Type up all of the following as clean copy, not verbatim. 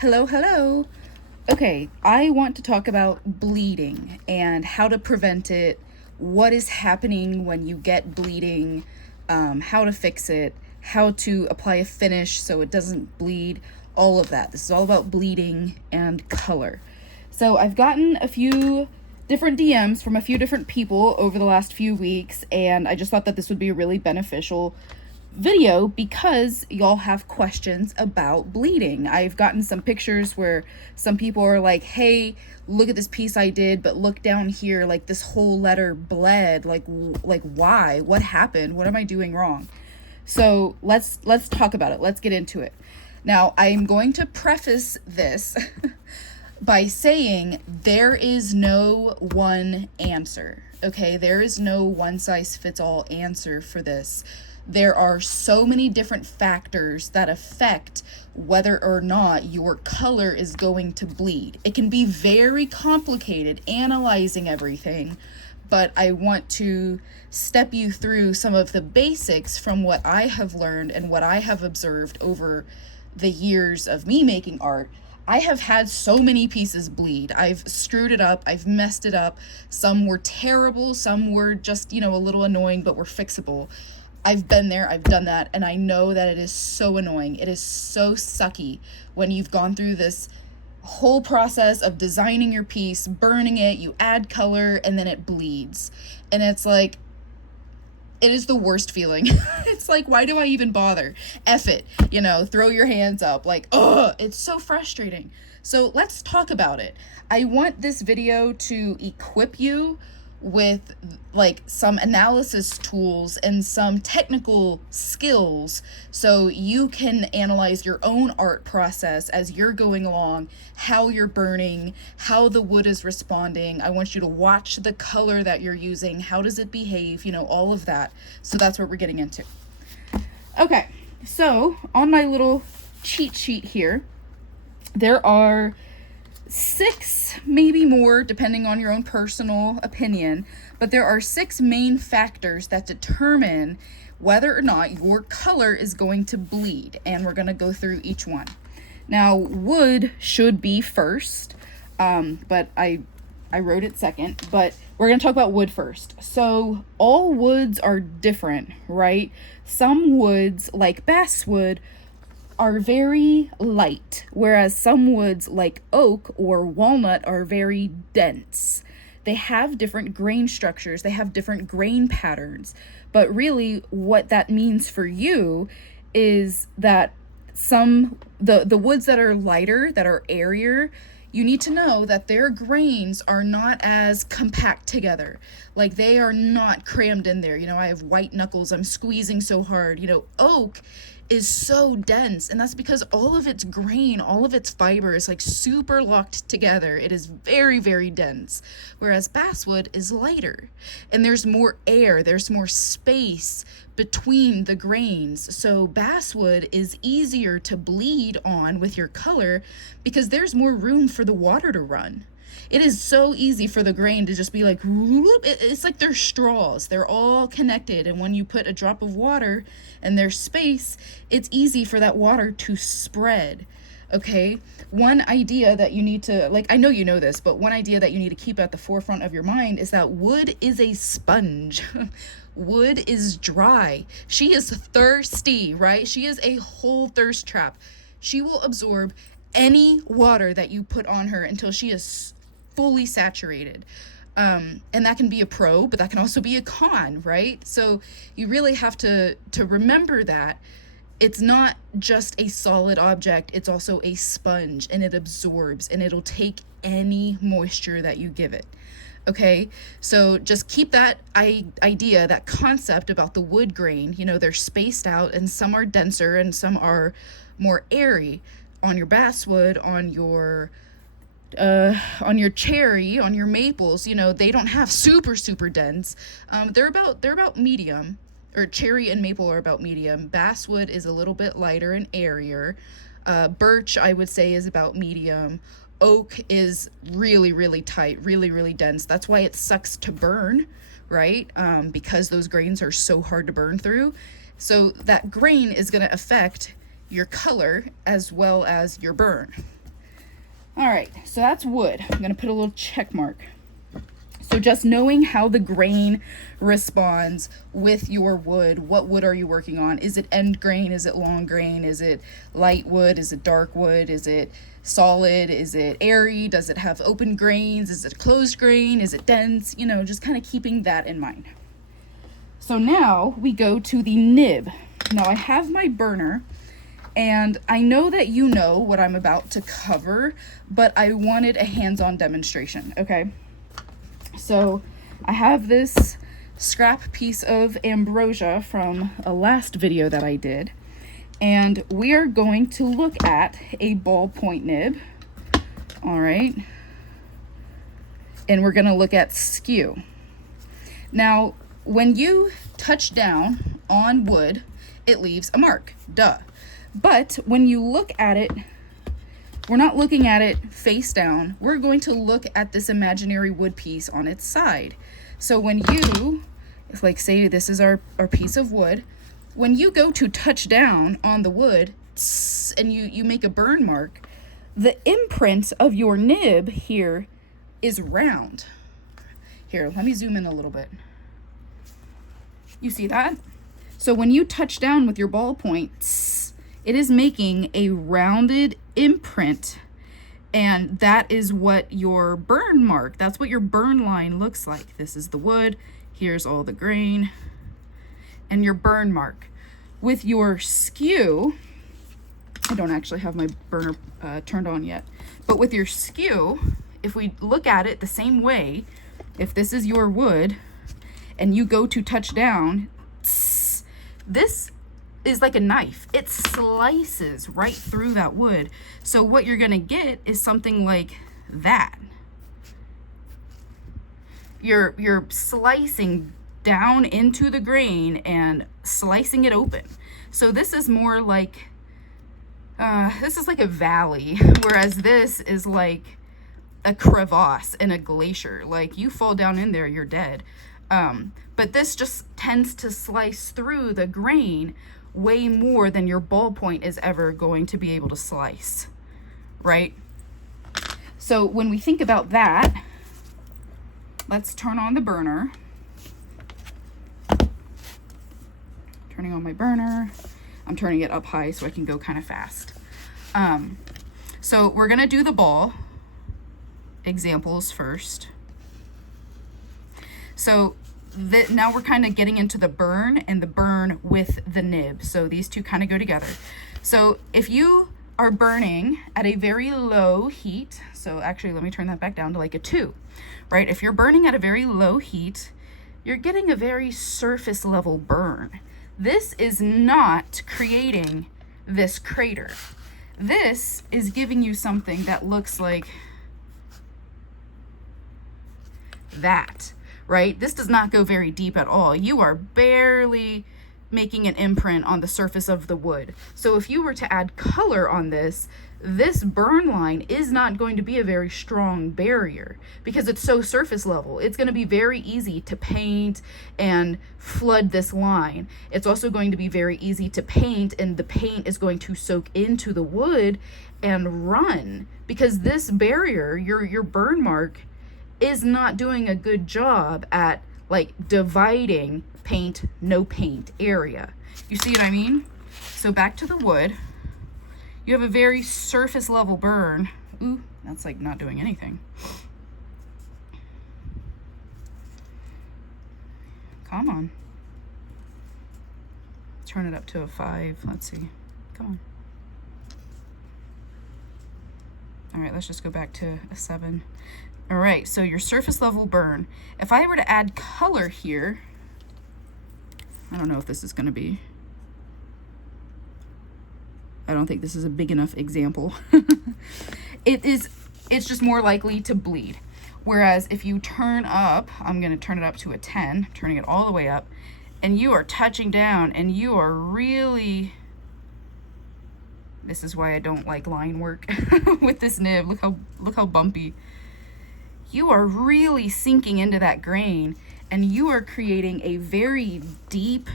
Hello, hello. Okay, I want to talk about bleeding and how to prevent it, what is happening when you get bleeding, how to fix it, how to apply a finish so it doesn't bleed, all of that. This is all about bleeding and color. So, I've gotten a few different DMs from a few different people over the last few weeks, and I just thought that this would be a really beneficial video because y'all have questions about bleeding. I've gotten some pictures where some people are like, "Hey, look at this piece I did, but look down here, like this whole letter bled. Like why? What happened? What am I doing wrong?" So, let's talk about it. Let's get into it. Now, I'm going to preface this by saying there is no one answer. Okay, there is no one size fits all answer for this. There are so many different factors that affect whether or not your color is going to bleed. It can be very complicated analyzing everything, but I want to step you through some of the basics from what I have learned and what I have observed over the years of me making art. I have had so many pieces bleed. I've screwed it up. I've messed it up. Some were terrible. Some were just, a little annoying, but were fixable. I've been there, I've done that, and I know that it is so annoying. It is so sucky when you've gone through this whole process of designing your piece, burning it, you add color, and then it bleeds. And it's like, it is the worst feeling. It's like, why do I even bother? F it, throw your hands up. Like, ugh, it's so frustrating. So let's talk about it. I want this video to equip you with like some analysis tools and some technical skills so you can analyze your own art process as you're going along, how you're burning, how the wood is responding. I want you to watch the color that you're using, how does it behave, all of that. So that's what we're getting into. Okay, so on my little cheat sheet here, there are 6, maybe more, depending on your own personal opinion, but there are 6 main factors that determine whether or not your color is going to bleed, and we're going to go through each one. Now, wood should be first, but I wrote it second, but we're going to talk about wood first. So all woods are different, right? Some woods, like basswood, are very light, whereas some woods like oak or walnut are very dense. They have different grain structures, they have different grain patterns, but really what that means for you is that the woods that are lighter, that are airier, you need to know that their grains are not as compact together. Like, they are not crammed in there. I have white knuckles, I'm squeezing so hard. Oak is so dense, and that's because all of its grain, all of its fiber is like super locked together. It is very, very dense, whereas basswood is lighter, and there's more air, there's more space between the grains. So basswood is easier to bleed on with your color because there's more room for the water to run. It is so easy for the grain to just be like, whoop. It's like they're straws. They're all connected. And when you put a drop of water and there's space, it's easy for that water to spread. Okay? One idea that you need to, I know you know this, but one idea that you need to keep at the forefront of your mind is that wood is a sponge. Wood is dry. She is thirsty, right? She is a whole thirst trap. She will absorb any water that you put on her until she is fully saturated. And that can be a pro, but that can also be a con, right? So you really have to remember that it's not just a solid object, it's also a sponge, and it absorbs, and it'll take any moisture that you give it. Okay, so just keep that idea, that concept about the wood grain. They're spaced out, and some are denser and some are more airy. On your basswood, on your cherry, on your maples, they don't have super, super dense. They're about medium, or cherry and maple are about medium. Basswood is a little bit lighter and airier. Birch, I would say, is about medium. Oak is really, really tight, really, really dense. That's why it sucks to burn, right? Because those grains are so hard to burn through. So that grain is going to affect your color as well as your burn. All right, so that's wood. I'm gonna put a little check mark. So just knowing how the grain responds with your wood. What wood are you working on? Is it end grain? Is it long grain? Is it light wood? Is it dark wood? Is it solid? Is it airy? Does it have open grains? Is it closed grain? Is it dense? You know, just kind of keeping that in mind. So now we go to the nib. Now I have my burner, and I know that you know what I'm about to cover, but I wanted a hands-on demonstration, okay? So I have this scrap piece of ambrosia from a last video that I did, and we are going to look at a ballpoint nib. All right, and we're going to look at skew. Now, when you touch down on wood, it leaves a mark, duh. But when you look at it, we're not looking at it face down. We're going to look at this imaginary wood piece on its side. So when you, if like say this is our piece of wood, when you go to touch down on the wood and you make a burn mark, the imprint of your nib here is round. Here, let me zoom in a little bit. You see that? So when you touch down with your ballpoint, it is making a rounded imprint, and that is what your burn mark, that's what your burn line looks like. This is the wood, here's all the grain, and your burn mark. With your skew, I don't actually have my burner turned on yet, but with your skew, if we look at it the same way, if this is your wood and you go to touch down, this is like a knife. It slices right through that wood. So what you're gonna get is something like that. You're slicing down into the grain and slicing it open. So this is more like, this is like a valley, whereas this is like a crevasse in a glacier. Like you fall down in there, you're dead. But this just tends to slice through the grain way more than your ballpoint is ever going to be able to slice, right? So when we think about that, let's turn on the burner. Turning on my burner. I'm turning it up high so I can go kind of fast. So we're gonna do the ball examples first. So now we're kind of getting into the burn and the burn with the nib. So these two kind of go together. So if you are burning at a very low heat, so actually let me turn that back down to like a 2, right? If you're burning at a very low heat, you're getting a very surface level burn. This is not creating this crater. This is giving you something that looks like that. Right? This does not go very deep at all. You are barely making an imprint on the surface of the wood. So if you were to add color on this, this burn line is not going to be a very strong barrier because it's so surface level. It's going to be very easy to paint and flood this line. It's also going to be very easy to paint, and the paint is going to soak into the wood and run, because this barrier, your burn mark, is not doing a good job at like dividing paint, no paint area. You see what I mean? So back to the wood, you have a very surface level burn. Ooh, that's like not doing anything. Come on. Turn it up to a 5. Let's see. Come on. All right, let's just go back to a 7. All right, so your surface level burn. If I were to add color here, I don't know if this is gonna be, I don't think this is a big enough example. It's just more likely to bleed. Whereas if you turn up, I'm gonna turn it up to a 10, turning it all the way up, and you are touching down and you are really, this is why I don't like line work with this nib. Look how bumpy. You are really sinking into that grain, and you are creating a very deep,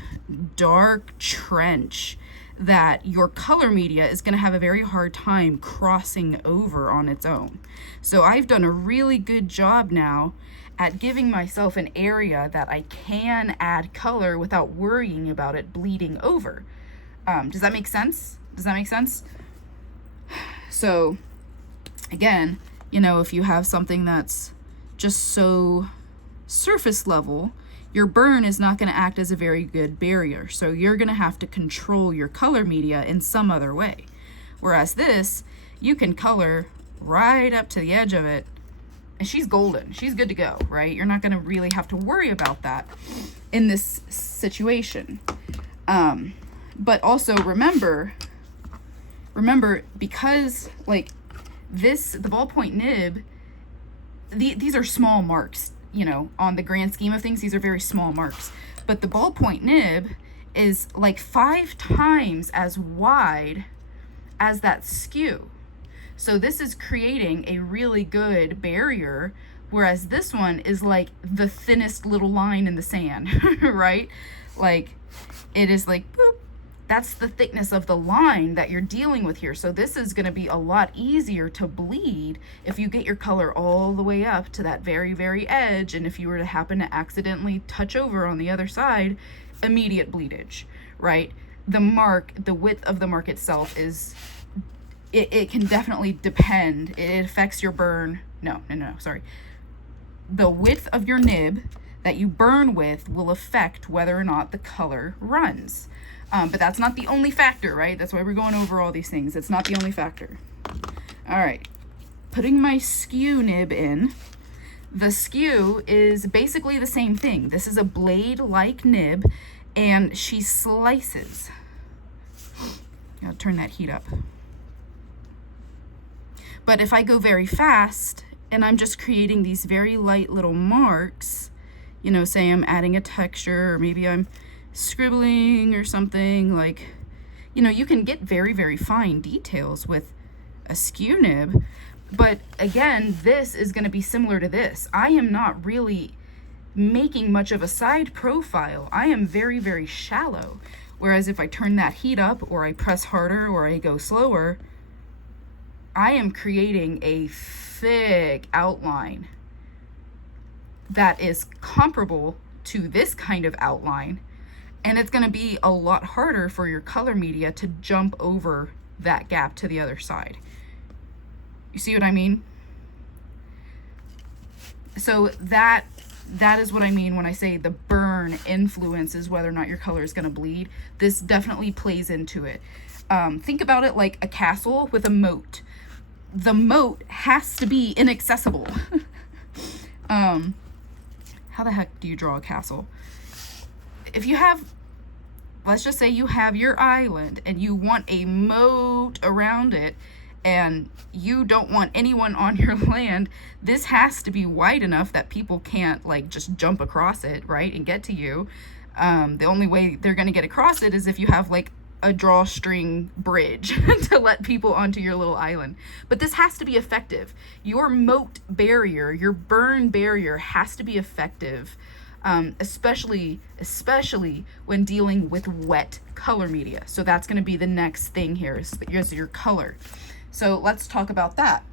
dark trench that your color media is going to have a very hard time crossing over on its own. So I've done a really good job now at giving myself an area that I can add color without worrying about it bleeding over. Does that make sense? Does that make sense? So again, you know, if you have something that's just so surface level, your burn is not going to act as a very good barrier. So you're going to have to control your color media in some other way. Whereas this, you can color right up to the edge of it, and she's golden. She's good to go, right? You're not going to really have to worry about that in this situation. But also remember, because like this, the ballpoint nib, these are small marks, you know, on the grand scheme of things, these are very small marks. But the ballpoint nib is like 5 times as wide as that skew. So this is creating a really good barrier, whereas this one is like the thinnest little line in the sand, right? Like it is like, boop. That's the thickness of the line that you're dealing with here. So this is going to be a lot easier to bleed if you get your color all the way up to that very, very edge. And if you were to happen to accidentally touch over on the other side, immediate bleedage, right? The mark, the width of the mark itself is, it can definitely depend. It affects your burn. No, sorry. The width of your nib that you burn with will affect whether or not the color runs. But that's not the only factor, right? That's why we're going over all these things. It's not the only factor. All right, putting my skew nib in. The skew is basically the same thing. This is a blade-like nib, and she slices. I'll turn that heat up. But if I go very fast, and I'm just creating these very light little marks, you know, say I'm adding a texture, or maybe I'm scribbling or something, like, you know, you can get very, very fine details with a skew nib. But again, this is going to be similar to this. I am not really making much of a side profile. I am very, very shallow. Whereas if I turn that heat up, or I press harder, or I go slower, I am creating a thick outline that is comparable to this kind of outline. And it's going to be a lot harder for your color media to jump over that gap to the other side. You see what I mean? So that is what I mean when I say the burn influences whether or not your color is going to bleed. This definitely plays into it. Think about it like a castle with a moat. The moat has to be inaccessible. How the heck do you draw a castle? If you have, let's just say you have your island and you want a moat around it, and you don't want anyone on your land, this has to be wide enough that people can't like just jump across it, right, and get to you. The only way they're going to get across it is if you have like a drawstring bridge to let people onto your little island. But this has to be effective. Your moat barrier, your burn barrier has to be effective. Especially when dealing with wet color media. So that's going to be the next thing here is your color. So let's talk about that.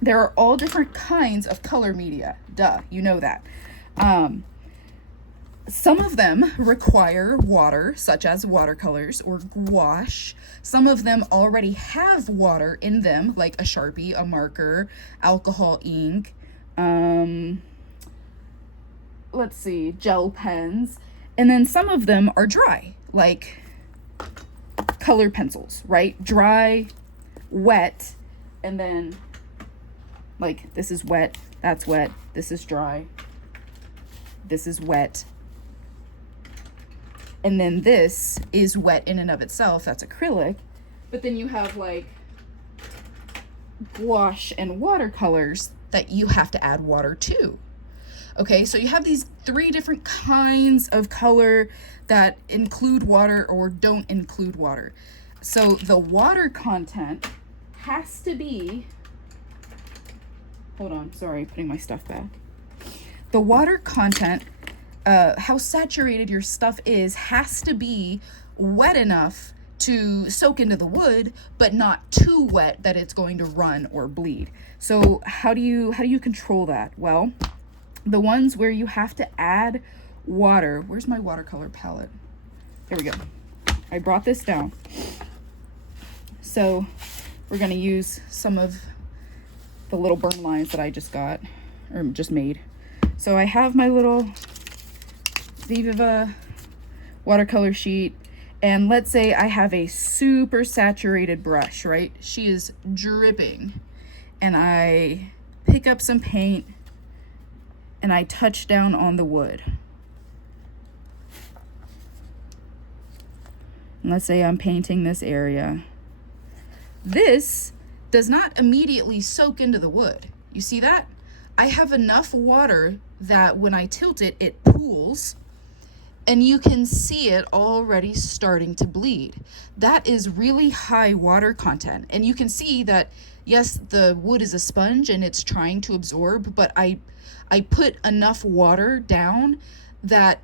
There are all different kinds of color media. Duh, you know that. Some of them require water, such as watercolors or gouache. Some of them already have water in them, like a Sharpie, a marker, alcohol ink, let's see, gel pens. And then some of them are dry, like color pencils, right? Dry, wet, and then like this is wet, that's wet, this is dry, this is wet, and then this is wet in and of itself, that's acrylic. But then you have like gouache and watercolors that you have to add water to. Okay, so you have these 3 different kinds of color that include water or don't include water. So the water content has to be, hold on, sorry, putting my stuff back. The water content, how saturated your stuff is, has to be wet enough to soak into the wood, but not too wet that it's going to run or bleed. So how do you control that? Well, the ones where you have to add water, where's my watercolor palette? There we go. I brought this down. So we're going to use some of the little burn lines that I just got, or just made. So I have my little Viva watercolor sheet, and let's say I have a super saturated brush, right? She is dripping, and I pick up some paint and I touch down on the wood. And let's say I'm painting this area. This does not immediately soak into the wood. You see that? I have enough water that when I tilt it, it pools, and you can see it already starting to bleed. That is really high water content. And you can see that, yes, the wood is a sponge and it's trying to absorb, but I put enough water down that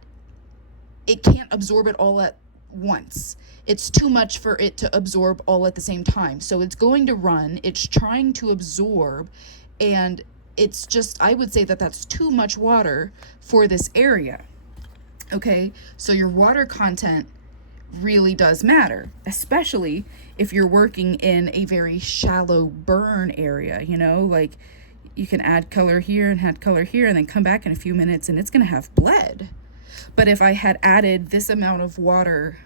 it can't absorb it all at once. It's too much for it to absorb all at the same time. So it's going to run, it's trying to absorb, and it's just, I would say that that's too much water for this area. Okay, so your water content really does matter, especially if you're working in a very shallow burn area, you know, like you can add color here and add color here and then come back in a few minutes and it's going to have bled. But if I had added this amount of water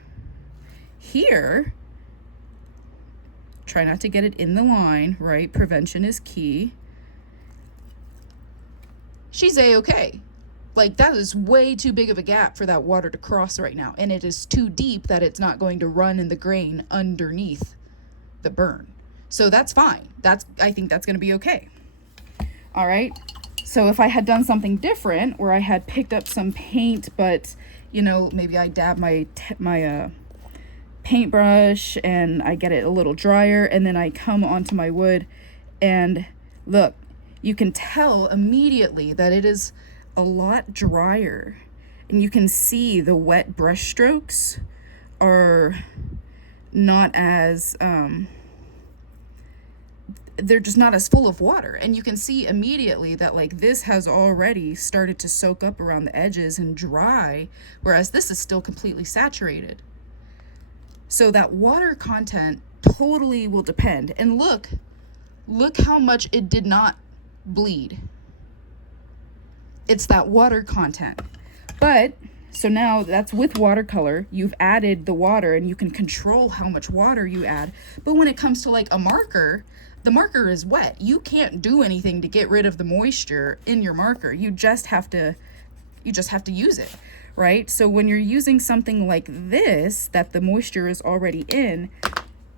here, try not to get it in the line, right? Prevention is key. She's a-okay. Like, that is way too big of a gap for that water to cross right now. And it is too deep that it's not going to run in the grain underneath the burn. So that's fine. I think that's going to be okay. All right. So if I had done something different where I had picked up some paint, but, you know, maybe I dab my paintbrush and I get it a little drier, and then I come onto my wood and look, you can tell immediately that it is a lot drier, and you can see the wet brush strokes are not as they're just not as full of water, and you can see immediately that like this has already started to soak up around the edges and dry, whereas this is still completely saturated. So that water content totally will depend. And look how much it did not bleed. It's that water content. But so now that's with watercolor, you've added the water and you can control how much water you add. But when it comes to like a marker, the marker is wet. You can't do anything to get rid of the moisture in your marker. You just have to use it, right? So when you're using something like this that the moisture is already in,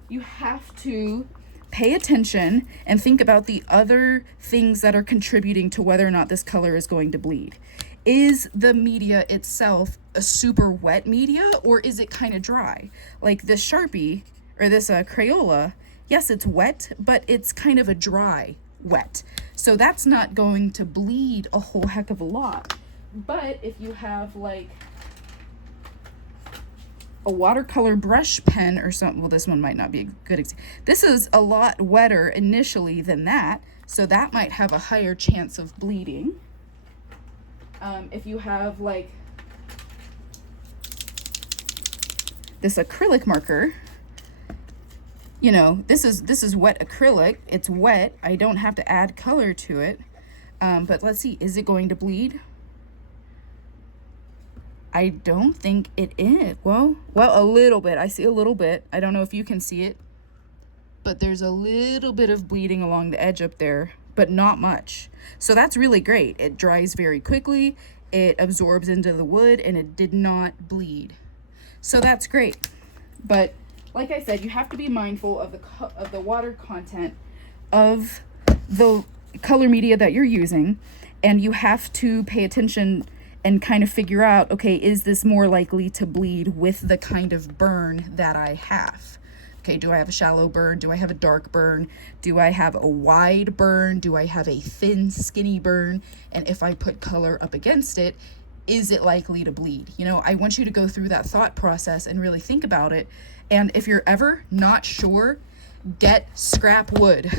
you have to pay attention and think about the other things that are contributing to whether or not this color is going to bleed. Is the media itself a super wet media, or is it kind of dry? Like this Sharpie or this Crayola, yes, it's wet, but it's kind of a dry wet. So that's not going to bleed a whole heck of a lot. But if you have like a watercolor brush pen or something, well, this one might not be a good example. This is a lot wetter initially than that, so that might have a higher chance of bleeding. If you have like this acrylic marker, you know, this is wet acrylic. It's wet. I don't have to add color to it. But let's see, is it going to bleed? I don't think it is. Well, a little bit. I see a little bit. I don't know if you can see it, but there's a little bit of bleeding along the edge up there, but not much. So that's really great. It dries very quickly, it absorbs into the wood, and it did not bleed. So that's great. But like I said, you have to be mindful of the water content of the color media that you're using, and you have to pay attention and kind of figure out, okay, is this more likely to bleed with the kind of burn that I have? Okay, do I have a shallow burn? Do I have a dark burn? Do I have a wide burn? Do I have a thin, skinny burn? And if I put color up against it, is it likely to bleed? You know, I want you to go through that thought process and really think about it And if you're ever not sure, get scrap wood.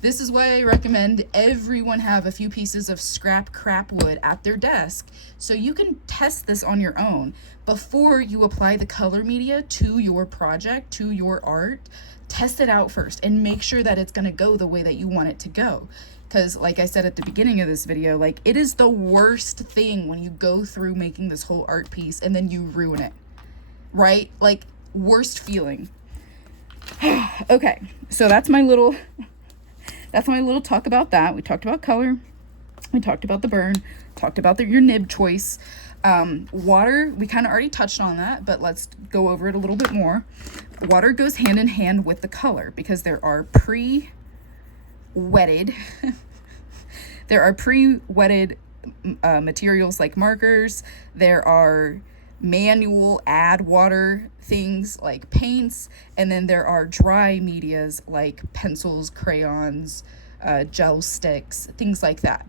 This is why I recommend everyone have a few pieces of scrap crap wood at their desk so you can test this on your own before you apply the color media to your project, to your art. Test it out first and make sure that it's going to go the way that you want it to go. Because like I said at the beginning of this video, like, it is the worst thing when you go through making this whole art piece and then you ruin it, right? Like, worst feeling. Okay, so that's my little talk about that. We talked about color, we talked about the burn, talked about your nib choice. Water, we kind of already touched on that, but let's go over it a little bit more. Water goes hand in hand with the color because there are pre-wetted materials like markers. There are manual add water things like paints, and then there are dry medias like pencils, crayons, gel sticks, things like that.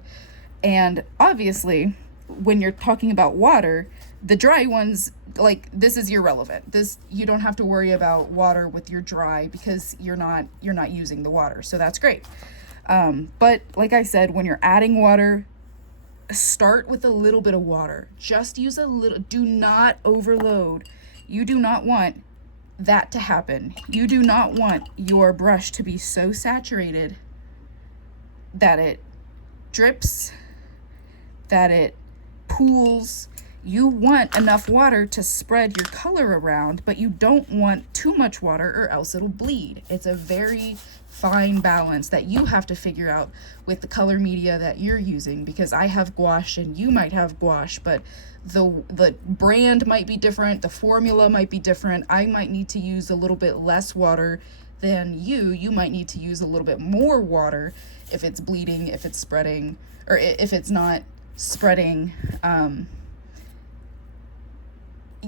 And obviously when you're talking about water, the dry ones, like, this is irrelevant. This, you don't have to worry about water with your dry because you're not using the water, so that's great. But like I said, when you're adding water, start with a little bit of water. Just use a little. Do not overload. You do not want that to happen. You do not want your brush to be so saturated that it drips, that it pools. You want enough water to spread your color around, but you don't want too much water or else it'll bleed. It's a very fine balance that you have to figure out with the color media that you're using, because I have gouache and you might have gouache, but the brand might be different, the formula might be different. I might need to use a little bit less water than you might need to use a little bit more water if it's bleeding, if it's spreading, or if it's not spreading.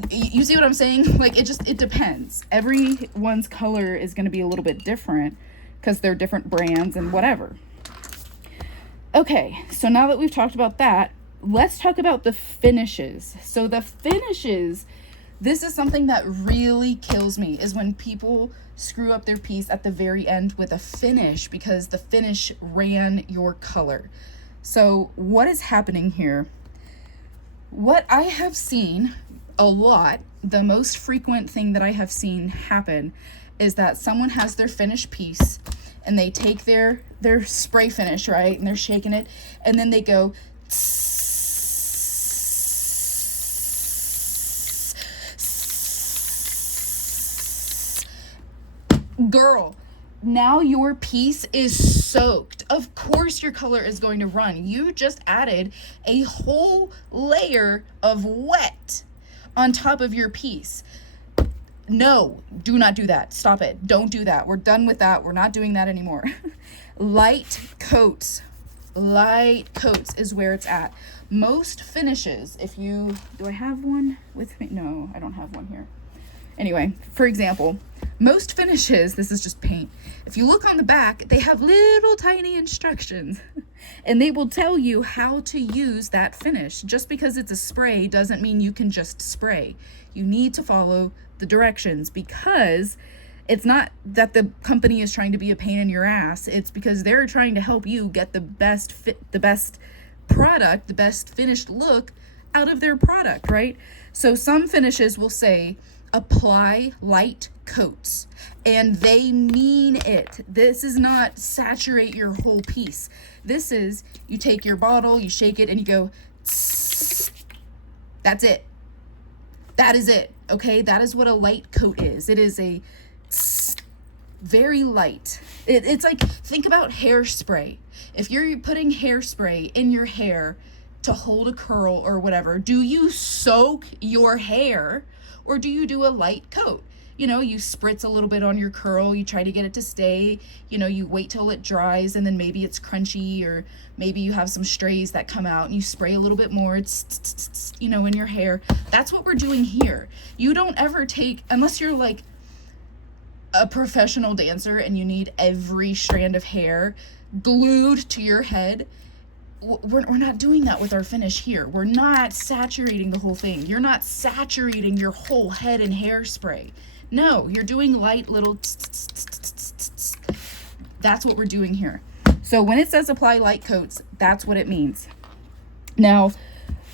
You see what I'm saying? Like, it depends. Everyone's color is going to be a little bit different because they're different brands and whatever. Okay, so now that we've talked about that, let's talk about the finishes. So the finishes, this is something that really kills me, is when people screw up their piece at the very end with a finish because the finish ran your color. So what is happening here? What I have seen a lot, the most frequent thing that I have seen happen is that someone has their finished piece and they take their spray finish, right? And they're shaking it, and then they go girl, now your piece is soaked. Of course your color is going to run. You just added a whole layer of wet on top of your piece. No, do not do that. Stop it. Don't do that. We're done with that. We're not doing that anymore. Light coats is where it's at. Most finishes, do I have one with me? No, I don't have one here. Anyway, for example, most finishes, this is just paint. If you look on the back, they have little tiny instructions and they will tell you how to use that finish. Just because it's a spray doesn't mean you can just spray. You need to follow the directions, because it's not that the company is trying to be a pain in your ass. It's because they're trying to help you get the best fit, the best product, the best finished look out of their product, right? So some finishes will say, apply light coats, and they mean it. This is not saturate your whole piece. This is, you take your bottle, you shake it, and you go, tss. That's it. That is it. Okay, that is what a light coat is. It is a tss, very light. It's like, think about hairspray. If you're putting hairspray in your hair to hold a curl or whatever, do you soak your hair or do you do a light coat? You know, you spritz a little bit on your curl, you try to get it to stay, you know, you wait till it dries, and then maybe it's crunchy, or maybe you have some strays that come out and you spray a little bit more, it's, you know, in your hair. That's what we're doing here. You don't ever take, unless you're like a professional dancer and you need every strand of hair glued to your head, we're not doing that with our finish here. We're not saturating the whole thing. You're not saturating your whole head in hairspray. No, you're doing light little tss, tss, tss, tss, tss, tss, tss. That's what we're doing here. So when it says apply light coats, that's what it means. Now,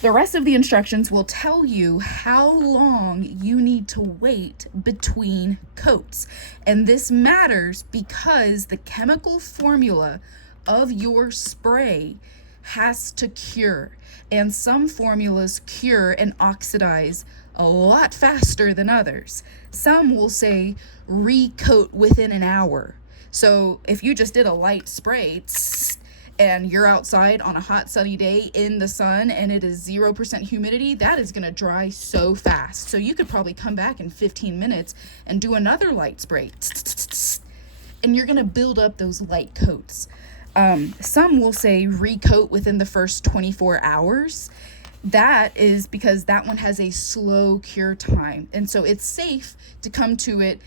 the rest of the instructions will tell you how long you need to wait between coats. And this matters because the chemical formula of your spray has to cure. And some formulas cure and oxidize a lot faster than others. Some will say recoat within an hour. So if you just did a light spray, and you're outside on a hot sunny day in the sun and it is 0% humidity, that is going to dry so fast. So you could probably come back in 15 minutes and do another light spray, and you're going to build up those light coats. Some will say recoat within the first 24 hours. That is because that one has a slow cure time, and so it's safe to come to it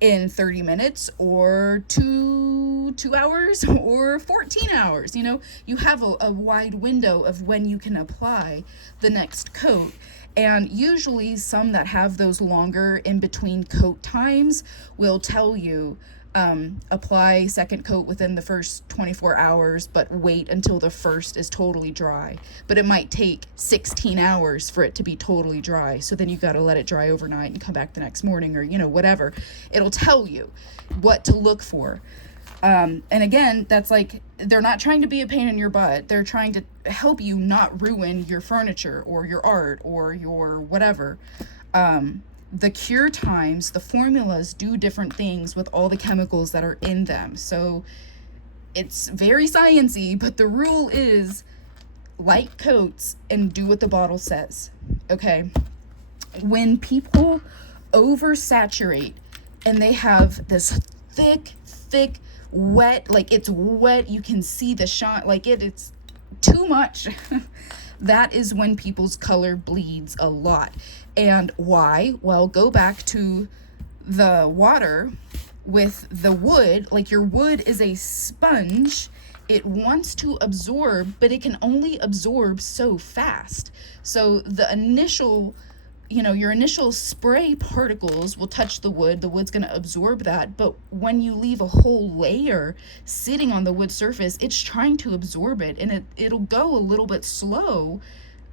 in 30 minutes or two hours or 14 hours. You know, you have a wide window of when you can apply the next coat. And usually some that have those longer in between coat times will tell you apply second coat within the first 24 hours, but wait until the first is totally dry. But it might take 16 hours for it to be totally dry. So then you got to let it dry overnight and come back the next morning, or, you know, whatever. It'll tell you what to look for. And again, that's like, they're not trying to be a pain in your butt. They're trying to help you not ruin your furniture or your art or your whatever. The cure times, the formulas do different things with all the chemicals that are in them. So it's very sciencey, but the rule is light coats and do what the bottle says. Okay. When people oversaturate and they have this thick, wet, like it's wet, you can see the shine, like it's too much. That is when people's color bleeds a lot. And why? Well, go back to the water with the wood. Like, your wood is a sponge. It wants to absorb, but it can only absorb so fast. So the initial, your initial spray particles will touch the wood. The wood's going to absorb that. But when you leave a whole layer sitting on the wood surface, it's trying to absorb it, and it'll go a little bit slow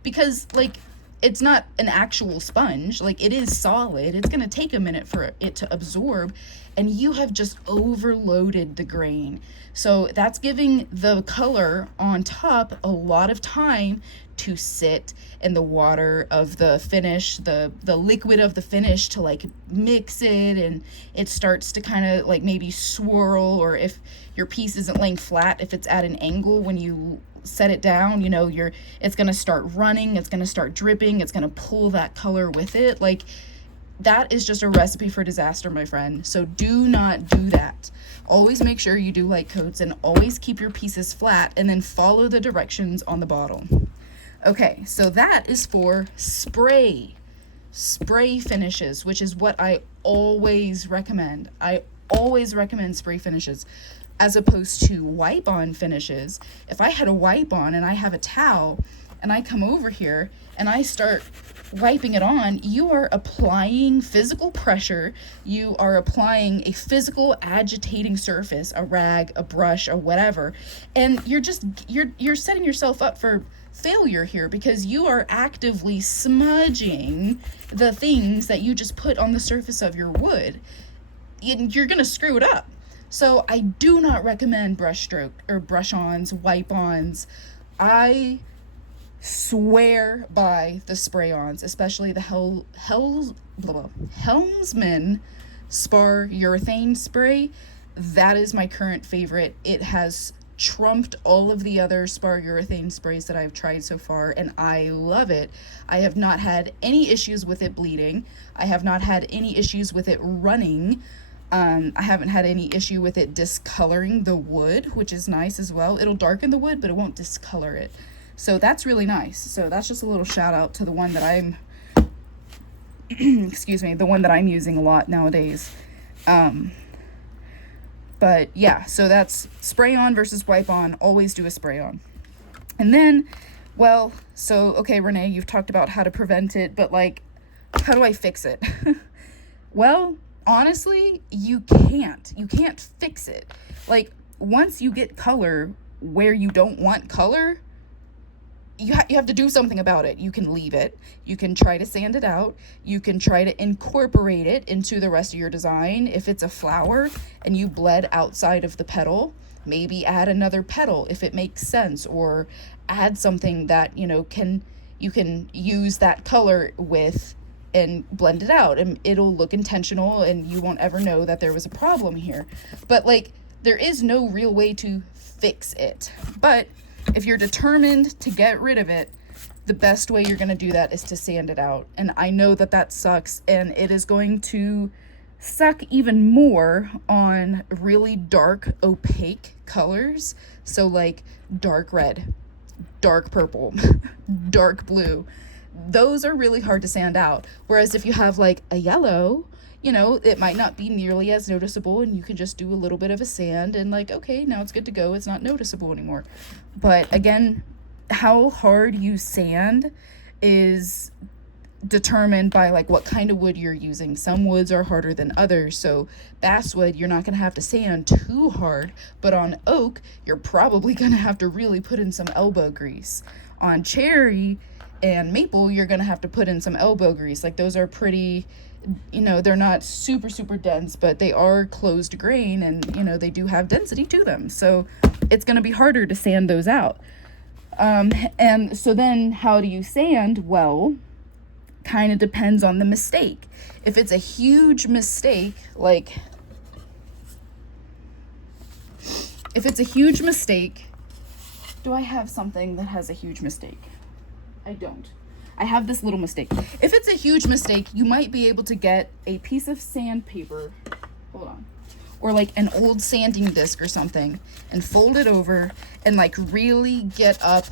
because, like, it's not an actual sponge. Like, it is solid. It's going to take a minute for it to absorb, and you have just overloaded the grain. So that's giving the color on top a lot of time to sit in the water of the finish, the liquid of the finish, to like mix it, and it starts to kind of like maybe swirl, or if your piece isn't laying flat, if it's at an angle when you set it down, it's going to start running, it's going to start dripping, it's going to pull that color with it. Like, that is just a recipe for disaster, my friend. So do not do that. Always make sure you do light coats, and always keep your pieces flat, and then follow the directions on the bottle. Okay, so that is for spray finishes, which is what I always recommend. I always recommend spray finishes as opposed to wipe-on finishes. If I had a wipe-on and I have a towel and I come over here and I start wiping it on, you are applying physical pressure. You are applying a physical agitating surface, a rag, a brush, or whatever. And you're setting yourself up for failure here, because you are actively smudging the things that you just put on the surface of your wood. You're going to screw it up. So I do not recommend brushstroke or brush-ons, wipe-ons. I swear by the spray-ons, especially the Helmsman Spar Urethane Spray. That is my current favorite. It has trumped all of the other Spar Urethane sprays that I've tried so far, and I love it. I have not had any issues with it bleeding. I have not had any issues with it running. I haven't had any issue with it discoloring the wood, which is nice as well. It'll darken the wood, but it won't discolor it. So that's really nice. So that's just a little shout out to the one that I'm, the one that I'm using a lot nowadays. But yeah, so that's spray on versus wipe on. Always do a spray on. And then, okay, Renee, you've talked about how to prevent it, but like, how do I fix it? Well, honestly, you can't fix it. Like, once you get color where you don't want color, you have to do something about it. You can leave it. You can try to sand it out. You can try to incorporate it into the rest of your design. If it's a flower and you bled outside of the petal, maybe add another petal if it makes sense, or add something that, you can use that color with and blend it out, and it'll look intentional and you won't ever know that there was a problem here. But like, there is no real way to fix it. But if you're determined to get rid of it, the best way you're going to do that is to sand it out. And I know that that sucks, and it is going to suck even more on really dark, opaque colors. So like dark red, dark purple, dark blue. Those are really hard to sand out. Whereas if you have like a yellow, it might not be nearly as noticeable, and you can just do a little bit of a sand and like, okay, now it's good to go. It's not noticeable anymore. But again, how hard you sand is determined by like what kind of wood you're using. Some woods are harder than others. So basswood, you're not going to have to sand too hard, but on oak, you're probably going to have to really put in some elbow grease. On cherry and maple, you're going to have to put in some elbow grease. Like, those are pretty, they're not super, super dense, but they are closed grain, and, they do have density to them. So it's going to be harder to sand those out. And so then how do you sand? Well, kind of depends on the mistake. If it's a huge mistake, do I have something that has a huge mistake? I don't. I have this little mistake. If it's a huge mistake, you might be able to get a piece of sandpaper, hold on, or like an old sanding disc or something, and fold it over and like really get up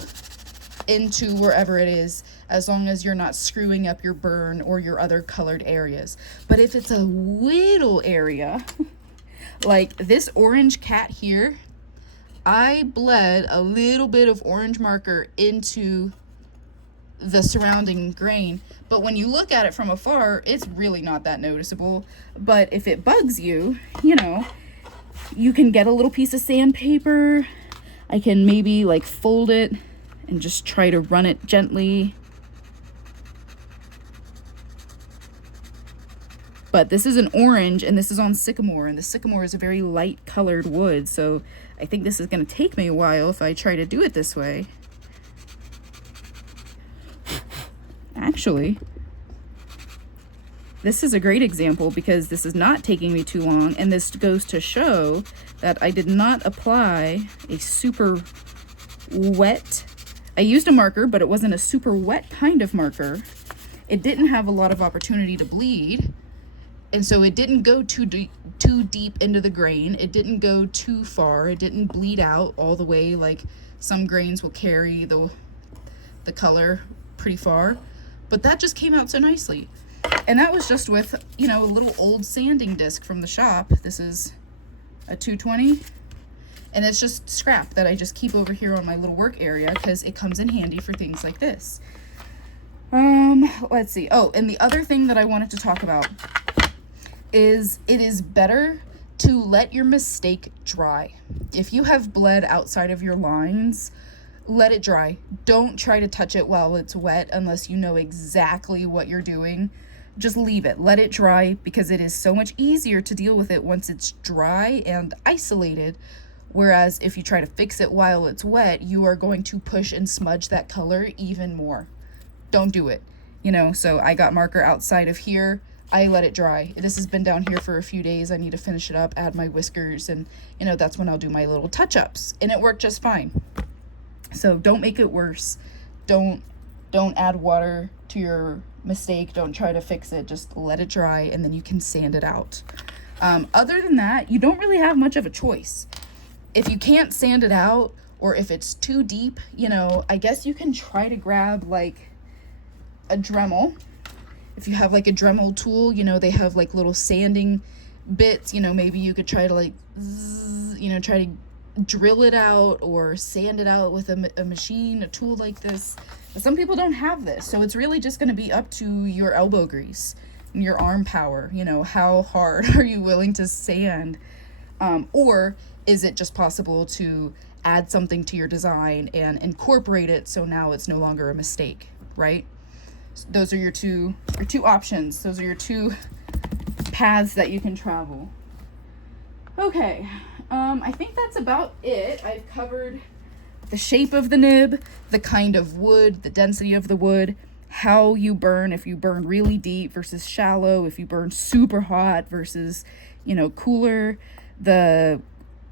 into wherever it is, as long as you're not screwing up your burn or your other colored areas. But if it's a little area, like this orange cat here, I bled a little bit of orange marker into the surrounding grain, but when you look at it from afar, it's really not that noticeable. But if it bugs you, you can get a little piece of sandpaper. I can maybe like fold it and just try to run it gently. But this is an orange, and this is on sycamore, and the sycamore is a very light colored wood, so I think this is going to take me a while if I try to do it this way. Actually, this is a great example because this is not taking me too long, and this goes to show that I did not apply a super wet, I used a marker, but it wasn't a super wet kind of marker. It didn't have a lot of opportunity to bleed, and so it didn't go too deep into the grain. It didn't go too far. It didn't bleed out all the way. Like, some grains will carry the color pretty far. But that just came out so nicely. And that was just with, a little old sanding disc from the shop. This is a 220. And it's just scrap that I just keep over here on my little work area because it comes in handy for things like this. Let's see. Oh, and the other thing that I wanted to talk about is it is better to let your mistake dry. If you have bled outside of your lines, let it dry. Don't try to touch it while it's wet unless you know exactly what you're doing. Just leave it. Let it dry, because it is so much easier to deal with it once it's dry and isolated. Whereas if you try to fix it while it's wet, you are going to push and smudge that color even more. Don't do it. So I got marker outside of here. I let it dry. This has been down here for a few days. I need to finish it up, add my whiskers, and that's when I'll do my little touch-ups. And it worked just fine. So don't make it worse. Don't add water to your mistake. Don't try to fix it. Just let it dry, and then you can sand it out. Other than that, you don't really have much of a choice. If you can't sand it out, or if it's too deep, I guess you can try to grab like a Dremel. If you have like a Dremel tool, they have like little sanding bits. Maybe you could try to like, try to drill it out or sand it out with a machine, a tool like this. But some people don't have this, so it's really just going to be up to your elbow grease. your arm power? You know, how hard are you willing to sand? Or is it just possible to add something to your design and incorporate it so now it's no longer a mistake, right? So those are your two options. Those are your two paths that you can travel. Okay, I think that's about it. I've covered the shape of the nib, the kind of wood, the density of the wood, how you burn, if you burn really deep versus shallow, if you burn super hot versus, you know, cooler, the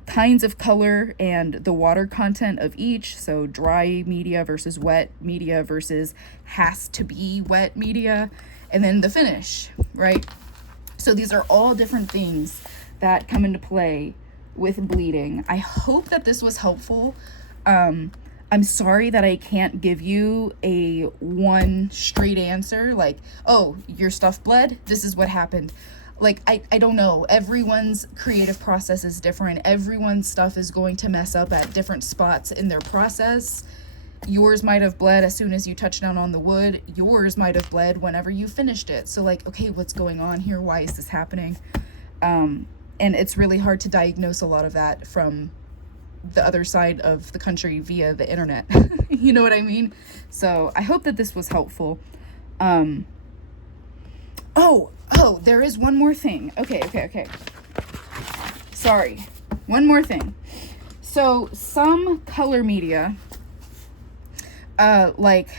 kinds of color and the water content of each, so dry media versus wet media versus has to be wet media, and then the finish, right? So these are all different things that come into play with bleeding. I hope that this was helpful. I'm sorry that I can't give you a one straight answer, like, oh, your stuff bled, this is what happened. Like, I don't know. Everyone's creative process is different. Everyone's stuff is going to mess up at different spots in their process. Yours might have bled as soon as you touched down on the wood. Yours might have bled whenever you finished it. So like, okay, what's going on here? Why is this happening? And it's really hard to diagnose a lot of that from the other side of the country via the internet. You know what I mean? So I hope that this was helpful. Oh, there is one more thing. Okay. Sorry. One more thing. So some color media, like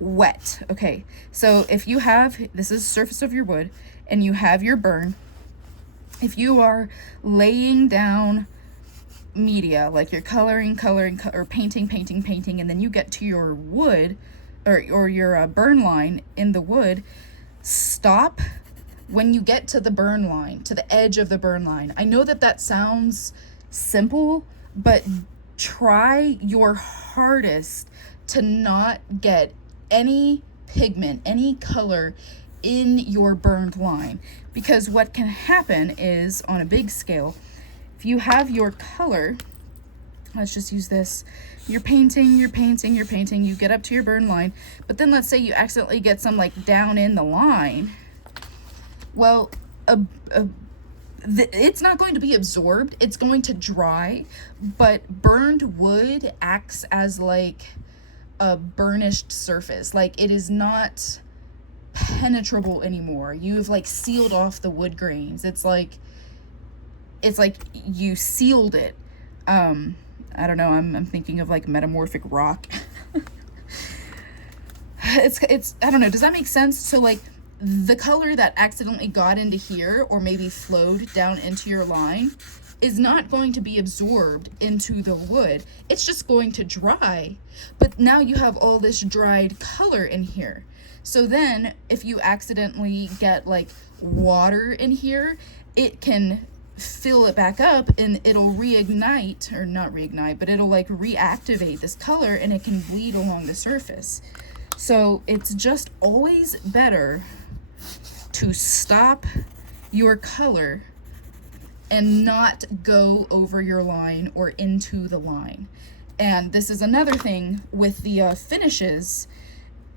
wet. Okay. So if you have, this is the surface of your wood and you have your burn, if you are laying down media, like you're coloring, or painting, and then you get to your wood or your burn line in the wood, stop when you get to the burn line, to the edge of the burn line. I know that sounds simple, but try your hardest to not get any pigment, any color in your burned line, because what can happen is, on a big scale, if you have your color, let's just use this, you're painting, you get up to your burn line, but then let's say you accidentally get some like down in the line. Well, it's not going to be absorbed, it's going to dry, but burned wood acts as like a burnished surface. Like, it is not penetrable anymore. You've like sealed off the wood grains. It's like you sealed it. I don't know, I'm thinking of like metamorphic rock. it's I don't know, does that make sense? So like the color that accidentally got into here or maybe flowed down into your line is not going to be absorbed into the wood. It's just going to dry. But now you have all this dried color in here. So then if you accidentally get like water in here, it can fill it back up and it'll reignite, or not reignite, but it'll like reactivate this color and it can bleed along the surface. So it's just always better to stop your color and not go over your line or into the line. And this is another thing with the finishes.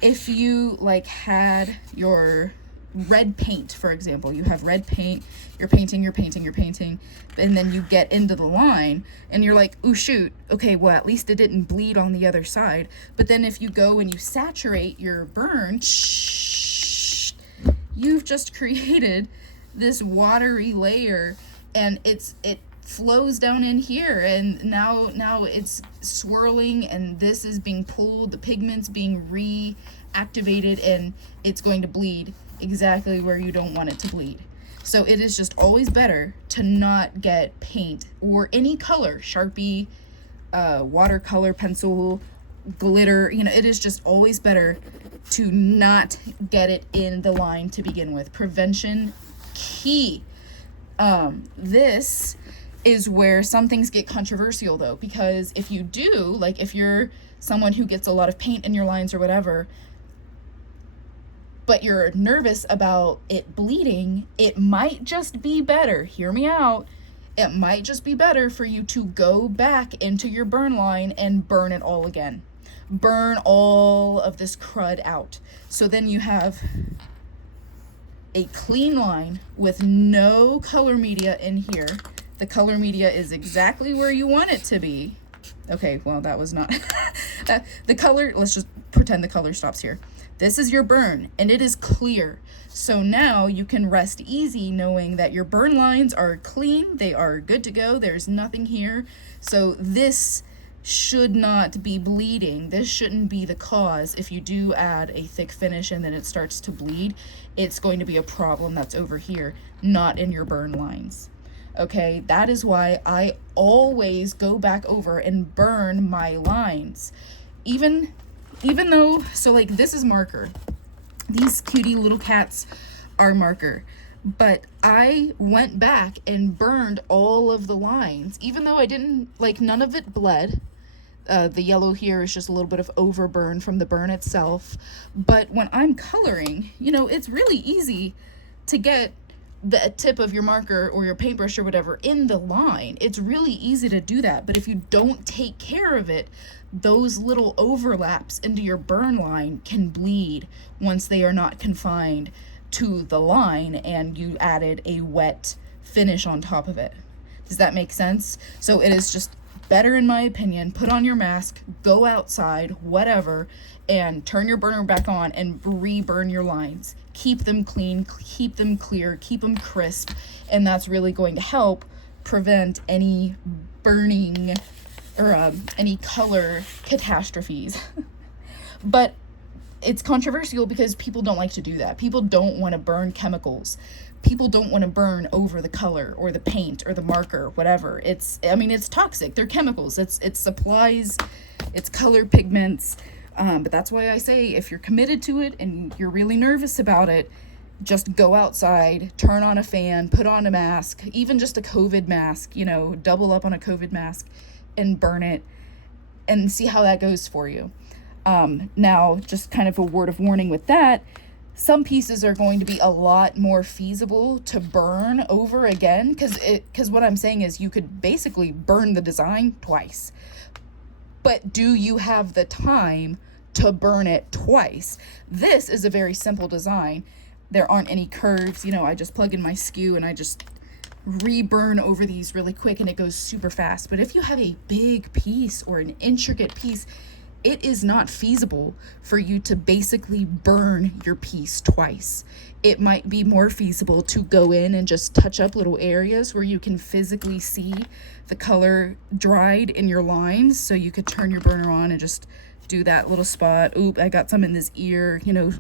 If you like had your red paint, for example, you have red paint, you're painting, and then you get into the line and you're like, oh shoot, okay, well at least it didn't bleed on the other side. But then if you go and you saturate your burn, you've just created this watery layer, and it flows down in here, and now it's swirling, and this is being pulled, the pigment's being reactivated, and it's going to bleed exactly where you don't want it to bleed. So it is just always better to not get paint or any color, Sharpie, watercolor pencil, glitter, you know, it is just always better to not get it in the line to begin with. Prevention key. This is where some things get controversial though, because if you do, like if you're someone who gets a lot of paint in your lines or whatever, but you're nervous about it bleeding, it might just be better, hear me out, it might just be better for you to go back into your burn line and burn it all again. Burn all of this crud out. So then you have a clean line with no color media in here. The color media is exactly where you want it to be. Okay, well, that was not the color. Let's just pretend the color stops here. This is your burn, and it is clear. So now you can rest easy knowing that your burn lines are clean. They are good to go. There's nothing here. So this should not be bleeding. This shouldn't be the cause. If you do add a thick finish and then it starts to bleed, it's going to be a problem that's over here, not in your burn lines. Okay, that is why I always go back over and burn my lines. Even though, so like this is marker. These cutie little cats are marker. But I went back and burned all of the lines, even though I didn't, like, none of it bled. The yellow here is just a little bit of overburn from the burn itself. But when I'm coloring, you know, it's really easy to get the tip of your marker or your paintbrush or whatever in the line. It's really easy to do that. But if you don't take care of it, those little overlaps into your burn line can bleed once they are not confined to the line and you added a wet finish on top of it. Does that make sense? So it is just better, in my opinion, put on your mask, go outside, whatever, and turn your burner back on and re-burn your lines. Keep them clean, keep them clear, keep them crisp, and that's really going to help prevent any burning or any color catastrophes. But it's controversial because people don't like to do that. People don't want to burn chemicals. People don't want to burn over the color or the paint or the marker, whatever. It's toxic. They're chemicals. It's supplies, it's color pigments. But that's why I say if you're committed to it and you're really nervous about it, just go outside, turn on a fan, put on a mask, even just a COVID mask, you know, double up on a COVID mask and burn it and see how that goes for you. Now, just kind of a word of warning with that, some pieces are going to be a lot more feasible to burn over again, because what I'm saying is you could basically burn the design twice. But do you have the time to burn it twice? This is a very simple design. There aren't any curves. You know, I just plug in my skew and I just re-burn over these really quick and it goes super fast. But if you have a big piece or an intricate piece, it is not feasible for you to basically burn your piece twice. It might be more feasible to go in and just touch up little areas where you can physically see the color dried in your lines. So you could turn your burner on and just do that little spot. Oop, I got some in this ear, you know,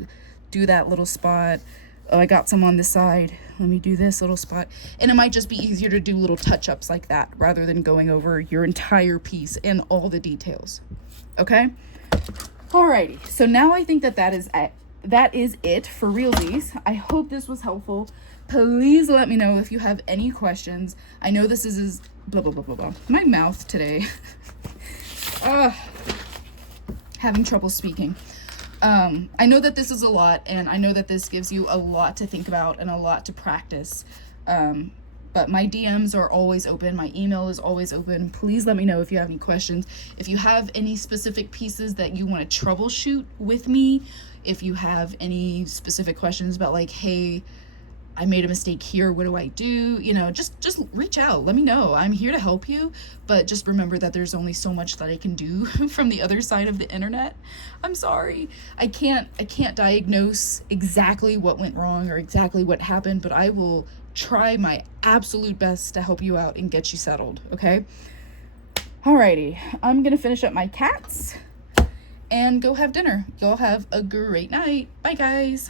do that little spot. Oh, I got some on this side. Let me do this little spot. And it might just be easier to do little touch-ups like that rather than going over your entire piece and all the details. Okay? Alrighty. So now I think that is it for realsies. I hope this was helpful. Please let me know if you have any questions. I know this is blah, blah, blah, blah, blah. My mouth today. Having trouble speaking. I know that this is a lot, and I know that this gives you a lot to think about and a lot to practice. But my DMs are always open. My email is always open. Please let me know if you have any questions. If you have any specific pieces that you want to troubleshoot with me, if you have any specific questions about like, hey, I made a mistake here, what do I do? You know, just reach out. Let me know. I'm here to help you. But just remember that there's only so much that I can do from the other side of the internet. I'm sorry. I can't diagnose exactly what went wrong or exactly what happened, but I will try my absolute best to help you out and get you settled, okay? Alrighty. I'm gonna finish up my cats and go have dinner. Y'all have a great night. Bye, guys.